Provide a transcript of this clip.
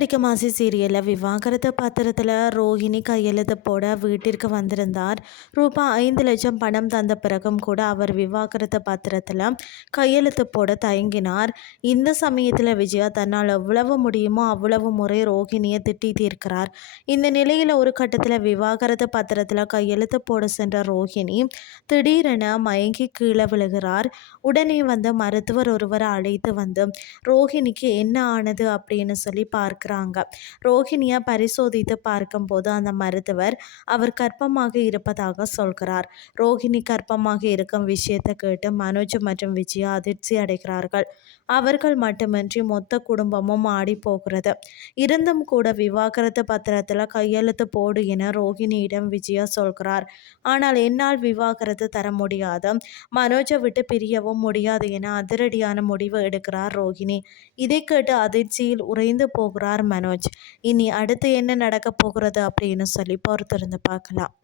கடிக்க மாசி சீரியலில் விவாகரத்து பத்திரத்தில் ரோஹிணி கையெழுத்து போட வீட்டிற்கு வந்திருந்தார். ரூபாய் 5 லட்சம் பணம் தந்த பிறகும் கூட அவர் விவாகரத்து பத்திரத்தில் கையெழுத்து போட தயங்கினார். இந்த சமயத்தில் விஜயா தன்னால் எவ்வளவு முடியுமோ அவ்வளவு முறை ரோஹிணியை திட்டி தீர்க்கிறார். இந்த நிலையில் ஒரு கட்டத்தில் விவாகரத்து பத்திரத்தில் கையெழுத்து போட சென்ற ரோஹிணி திடீரென மயங்கி கீழே விழுகிறார். உடனே வந்து மருத்துவர் ஒருவரை அழைத்து வந்து ரோஹிணிக்கு என்ன ஆனது அப்படின்னு சொல்லி பார்க்குறாங்க. ரோஹிணியை பரிசோதித்து பார்க்கும்போது அந்த மருத்துவர் அவர் கர்ப்பமாக இருப்பதாக சொல்கிறார். ரோஹிணி கர்ப்பமாக இருக்கும் விஷயத்தை கேட்டு மனோஜ் மற்றும் விஜயா அதிர்ச்சி அடைகிறார்கள். அவர்கள் மட்டுமின்றி மொத்த குடும்பமும் ஆடி போகிறது. இருந்தும் கூட விவாகரத்து பத்திரத்தில் கையெழுத்து போடு என ரோஹிணியிடம் விஜயா சொல்கிறார். ஆனால் என்னால் விவாகரத்து தர முடியாது, மனோஜை விட்டு பிரியவும் முடியாது என அதிரடியான முடிவு எடுக்கிறார் ரோஹிணி. இதை கேட்டு அதிர்ச்சியில் உறைந்து போகிறார் மனோஜ். இனி அடுத்து என்ன நடக்க போகிறது அப்படின்னு சொல்லி பொறுத்திருந்து பார்க்கலாம்.